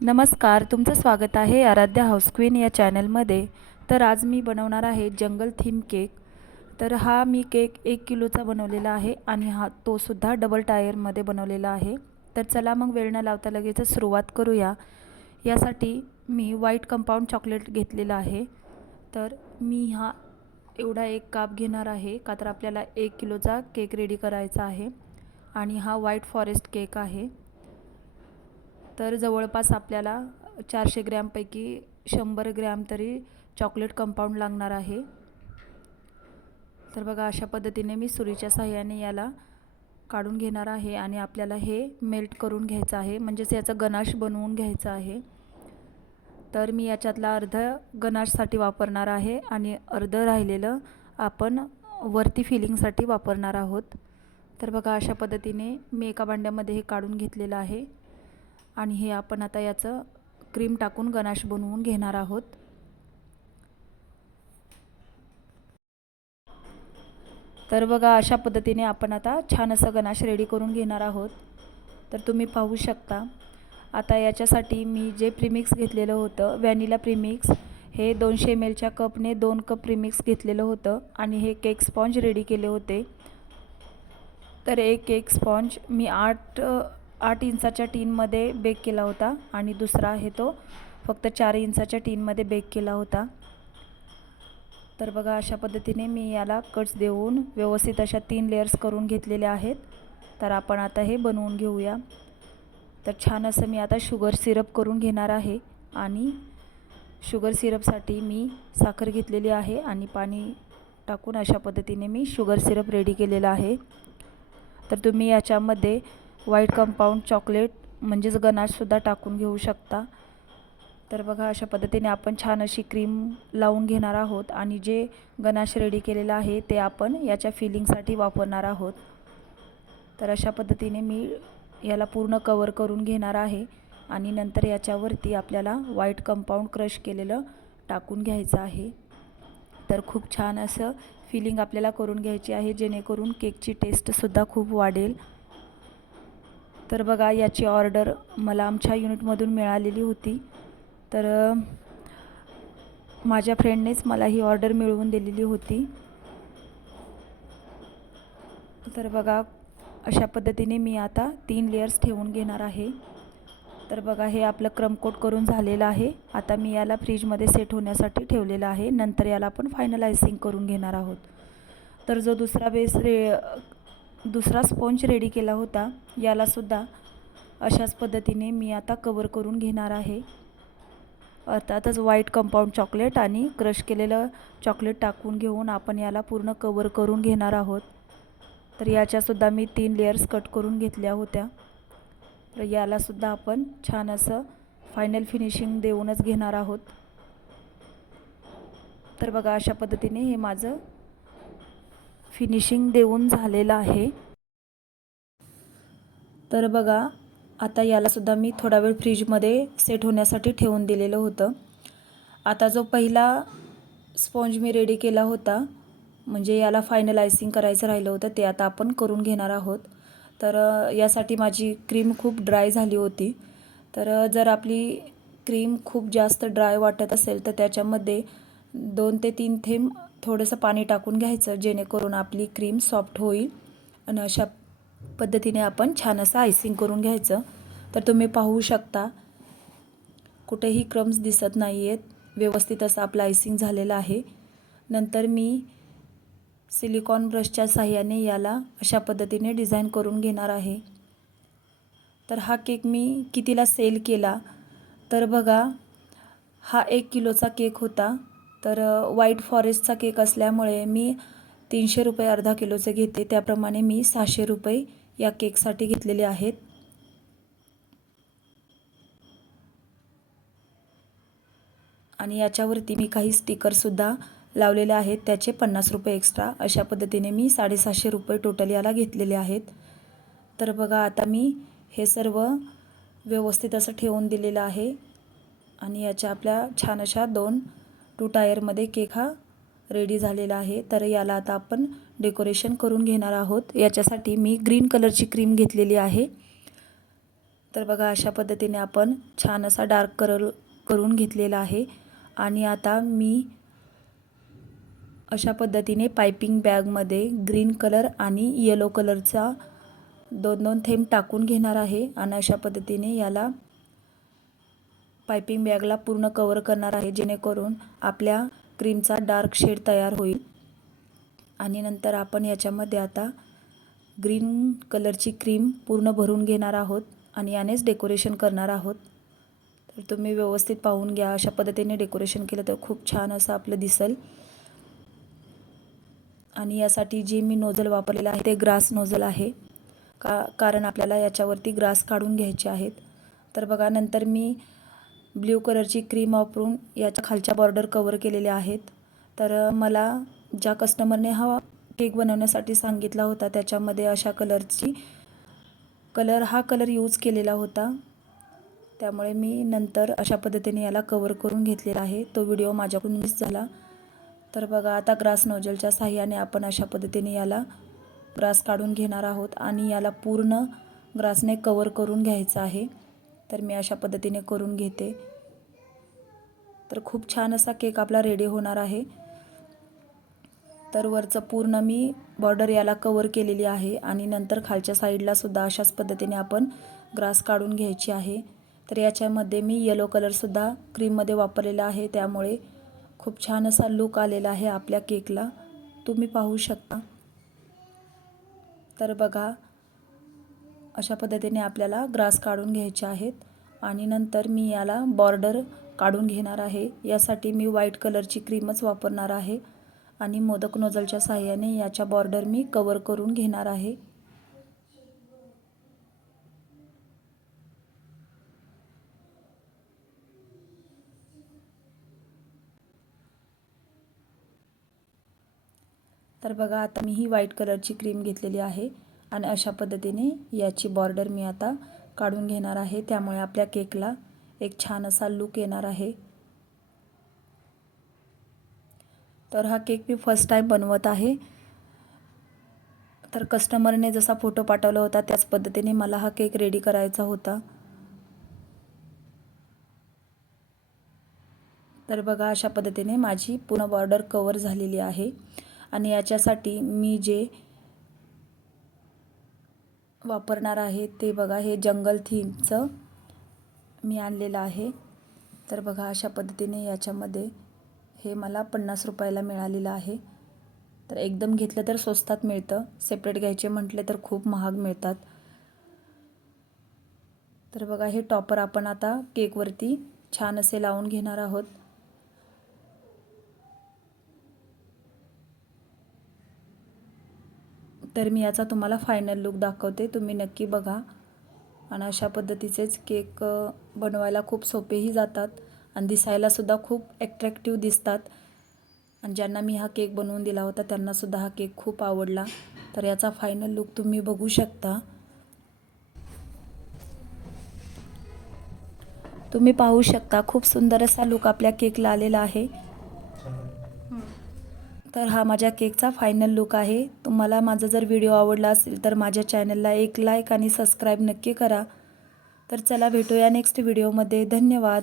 नमस्कार तुमचं स्वागत आहे आराध्या हाऊस क्वीन या चॅनलमध्ये. तर आज मी बनवणार आहे जंगल थीम केक. तर हा मी केक एक किलोचा बनवलेला आहे आणि हा तो सुद्धा डबल टायरमध्ये बनवलेला आहे. तर चला मग वेळ न लावता लगेच सुरुवात करूया. यासाठी मी व्हाईट कंपाऊंड चॉकलेट घेतलेलं आहे. तर मी हा एवढा एक काप घेणार आहे का तर आपल्याला एक किलोचा केक रेडी करायचा आहे. आणि हा व्हाईट फॉरेस्ट केक आहे. तर जवळपास आपल्याला चारशे ग्रॅमपैकी शंभर ग्रॅम तरी चॉकलेट कंपाऊंड लागणार आहे. तर बघा अशा पद्धतीने मी सुरीच्या साह्याने याला काढून घेणार आहे आणि आपल्याला हे मेल्ट करून घ्यायचं आहे. म्हणजेच याचा गनाश बनवून घ्यायचा आहे. तर मी याच्यातला अर्ध गनाशसाठी वापरणार आहे आणि अर्ध राहिलेलं आपण वरती फिलिंगसाठी वापरणार आहोत. तर बघा अशा पद्धतीने मी एका भांड्यामध्ये हे काढून घेतलेलं आहे. आणि हे आपण आता याचं क्रीम टाकून गनाश बनवून घेणार आहोत. तर बघा अशा पद्धतीने आपण आता छान असं गनाश रेडी करून घेणार आहोत. तर तुम्ही पाहू शकता. आता याच्यासाठी मी जे प्रीमिक्स घेतलेलं होतं व्हॅनिला प्रीमिक्स हे दोनशे एम एलच्या कपने दोन कप प्रीमिक्स घेतलेलं होतं आणि हे केक स्पॉन्ज रेडी केले होते. तर एक केक स्पॉन्ज मी आठ आठ इंचाच्या टीनमध्ये बेक केला होता आणि दुसरा आहे तो फक्त चार इंचाच्या टीनमध्ये बेक केला होता. तर बघा अशा पद्धतीने मी याला कट्स देऊन व्यवस्थित अशा तीन लेयर्स करून घेतलेल्या आहेत. तर आपण आता हे बनवून घेऊया. तर छान असं मी आता शुगर सिरप करून घेणार आहे आणि शुगर सिरपसाठी मी साखर घेतलेली आहे आणि पाणी टाकून अशा पद्धतीने मी शुगर सिरप रेडी केलेला आहे. तर तुम्ही याच्यामध्ये व्हाईट कंपाऊंड चॉकलेट म्हणजेच गनाशसुद्धा टाकून घेऊ शकता. तर बघा अशा पद्धतीने आपण छान अशी क्रीम लावून घेणार आहोत आणि जे गनाश रेडी केलेलं आहे ते आपण याच्या फिलिंगसाठी वापरणार आहोत. तर अशा पद्धतीने मी याला पूर्ण कवर करून घेणार आहे आणि नंतर याच्यावरती आपल्याला व्हाईट कंपाऊंड क्रश केलेलं टाकून घ्यायचं आहे. तर खूप छान असं फिलिंग आपल्याला करून घ्यायची आहे जेणेकरून केकची टेस्टसुद्धा खूप वाढेल. तर बघा याची ऑर्डर मला आमच्या युनिटमधून मिळालेली होती. तर माझ्या फ्रेंडनेच मला ही ऑर्डर मिळवून दिलेली होती. तर बघा अशा पद्धतीने मी आता तीन लेयर्स ठेवून घेणार आहे. तर बघा हे आपलं क्रमकोट करून झालेलं आहे. आता मी याला फ्रीजमध्ये सेट होण्यासाठी ठेवलेलं आहे. नंतर याला आपण फायनलायझिंग करून घेणार आहोत. तर जो दुसरा बेस रे दुसरा स्पॉन्ज रेडी केला होता यालासुद्धा अशाच पद्धतीने मी आता कवर करून घेणार आहे. अर्थातच व्हाईट कंपाऊंड चॉकलेट आणि क्रश केलेलं चॉकलेट टाकून घेऊन आपण याला पूर्ण कवर करून घेणार आहोत. तर याच्यासुद्धा मी तीन लेयर्स कट करून घेतल्या होत्या. तर यालासुद्धा आपण छान असं फायनल फिनिशिंग देऊनच घेणार आहोत. तर बघा अशा पद्धतीने हे माझं फिनिशिंग देऊन झालेलं आहे. तर बघा आता यालासुद्धा मी थोडा वेळ फ्रीजमध्ये सेट होण्यासाठी ठेवून दिलेलं होतं. आता जो पहिला स्पॉन्ज मी रेडी केला होता म्हणजे याला फायनलायझिंग करायचं राहिलं होतं ते आता आपण करून घेणार आहोत. तर यासाठी माझी क्रीम खूप ड्राय झाली होती. तर जर आपली क्रीम खूप जास्त ड्राय वाटत असेल तर त्याच्यामध्ये दोन ते तीन थेंब थोडंसं पाणी टाकून घ्यायचं जेणेकरून आपली क्रीम सॉफ्ट होईल. आणि अशा पद्धतीने आपण छान असं आयसिंग करून घ्यायचं. तर तुम्ही पाहू शकता कुठेही क्रम्स दिसत नाही आहेत व्यवस्थित असं आपलं आयसिंग झालेलं आहे. नंतर मी सिलिकॉन ब्रशच्या साह्याने याला अशा पद्धतीने डिझाईन करून घेणार आहे. तर हा केक मी कितीला सेल केला? तर बघा हा एक किलोचा केक होता. तर व्हाईट फॉरेस्टचा केक असल्यामुळे मी तीनशे रुपये अर्धा किलोचे घेते. त्याप्रमाणे मी सहाशे रुपये या केकसाठी घेतलेले आहेत. आणि याच्यावरती मी काही स्टिकरसुद्धा लावलेले आहेत. त्याचे पन्नास रुपये एक्स्ट्रा अशा पद्धतीने मी साडेसहाशे रुपये टोटल याला घेतलेले आहेत. तर बघा आता मी हे सर्व व्यवस्थित असं ठेवून दिलेलं आहे. आणि याच्या आपल्या छान अशा दोन टू टायरमध्ये केक हा रेडी झालेला आहे. तर याला आता आपण डेकोरेशन करून घेणार आहोत. याच्यासाठी मी ग्रीन कलरची क्रीम घेतलेली आहे. तर बघा अशा पद्धतीने आपण छान असा डार्क कलर करून घेतलेला आहे. आणि आता मी अशा पद्धतीने पायपिंग बॅगमध्ये ग्रीन कलर आणि येलो कलरचा दोन दोन थेंब टाकून घेणार आहे. आणि अशा पद्धतीने याला पायपिंग बॅगला पूर्ण कवर करणार आहे जेणेकरून आपल्या क्रीमचा डार्क शेड तयार होईल. आणि नंतर आपण याच्यामध्ये आता ग्रीन कलरची क्रीम पूर्ण भरून घेणार आहोत आणि यानेच डेकोरेशन करणार आहोत. तर तुम्ही व्यवस्थित पाहून घ्या अशा पद्धतीने डेकोरेशन केलं तर खूप छान असं आपलं दिसेल. आणि यासाठी जे मी नोझल वापरलेलं आहे ते ग्रास नोझल आहे. का कारण आपल्याला याच्यावरती ग्रास काढून घ्यायचे आहेत. तर बघा नंतर मी ब्ल्यू कलरची क्रीम वापरून याच्या खालच्या बॉर्डर कवर केलेल्या आहेत. तर मला ज्या कस्टमरने हा केक बनवण्यासाठी सांगितला होता त्याच्यामध्ये अशा कलरची कलर हा कलर यूज केलेला होता. त्यामुळे मी नंतर अशा पद्धतीने याला कवर करून घेतलेला आहे. तो व्हिडिओ माझ्याकडून मिस झाला. तर बघा आता ग्रास नोजलच्या साह्याने आपण अशा पद्धतीने याला ग्रास काढून घेणार आहोत आणि याला पूर्ण ग्रासने कवर करून घ्यायचं आहे. तर मी अशा पद्धतीने करून घेते. तर खूप छान असा केक आपला रेडी होणार आहे. तर वरचं पूर्ण मी बॉर्डर याला कवर केलेली आहे आणि नंतर खालच्या साईडला सुद्धा अशाच पद्धतीने आपण ग्रास काढून घ्यायची आहे. तर याच्यामध्ये मी येलो कलरसुद्धा क्रीममध्ये वापरलेला आहे. त्यामुळे खूप छान असा लुक आलेला आहे आपल्या केकला तुम्ही पाहू शकता. तर बघा अशा पद्धतीने आपल्याला ग्रास काढून घ्यायचे आहेत. आणि नंतर मी याला बॉर्डर काढून घेणार आहे. यासाठी मी व्हाईट कलरची क्रीमच वापरणार आहे. आणि मोदक नोजलच्या साह्याने याच्या बॉर्डर मी कवर करून घेणार आहे. तर बघा आता मी ही व्हाईट कलरची क्रीम घेतलेली आहे. आणि अशा पद्धतीने याची बॉर्डर मी आता काढून घेणार आहे. त्यामुळे आपल्या केकला एक छान असा लुक येणार आहे. तर हा केक मी फर्स्ट टाईम बनवत आहे. तर कस्टमरने जसा फोटो पाठवला होता त्याच पद्धतीने मला हा केक रेडी करायचा होता. तर बघा अशा पद्धतीने माझी पूर्ण बॉर्डर कवर झालेली आहे. आणि याच्यासाठी मी जे वापरणार आहे ते बघा हे जंगल थीमचं मी आणलेलं आहे. तर बघा अशा पद्धतीने याच्यामध्ये हे मला पन्नास रुपयाला मिळालेलं आहे. तर एकदम घेतलं तर स्वस्तात मिळतं. सेपरेट घ्यायचे म्हटले तर खूप महाग मिळतात. तर बघा हे टॉपर आपण आता केकवरती छान असे लावून घेणार आहोत. तर मी याचा तुम्हाला फायनल लुक दाखवते. तुम्ही नक्की बघा. आणि अशा पद्धतीचेच केक बनवायला खूप सोपेही जातात. आणि दिसायलासुद्धा खूप ॲट्रॅक्टिव्ह दिसतात. आणि ज्यांना मी हा केक बनवून दिला होता त्यांनासुद्धा हा केक खूप आवडला. तर याचा फायनल लुक तुम्ही बघू शकता. तुम्ही पाहू शकता खूप सुंदर असा लुक आपल्या केकला आलेला आहे. तर हा माझ्या केकचा फायनल लुक आहे. तुम्हाला माझा जर व्हिडिओ आवडला असेल तर माझ्या चॅनलला एक लाईक आणि सबस्क्राईब नक्की करा. तर चला भेटूया नेक्स्ट व्हिडिओमध्ये धन्यवाद.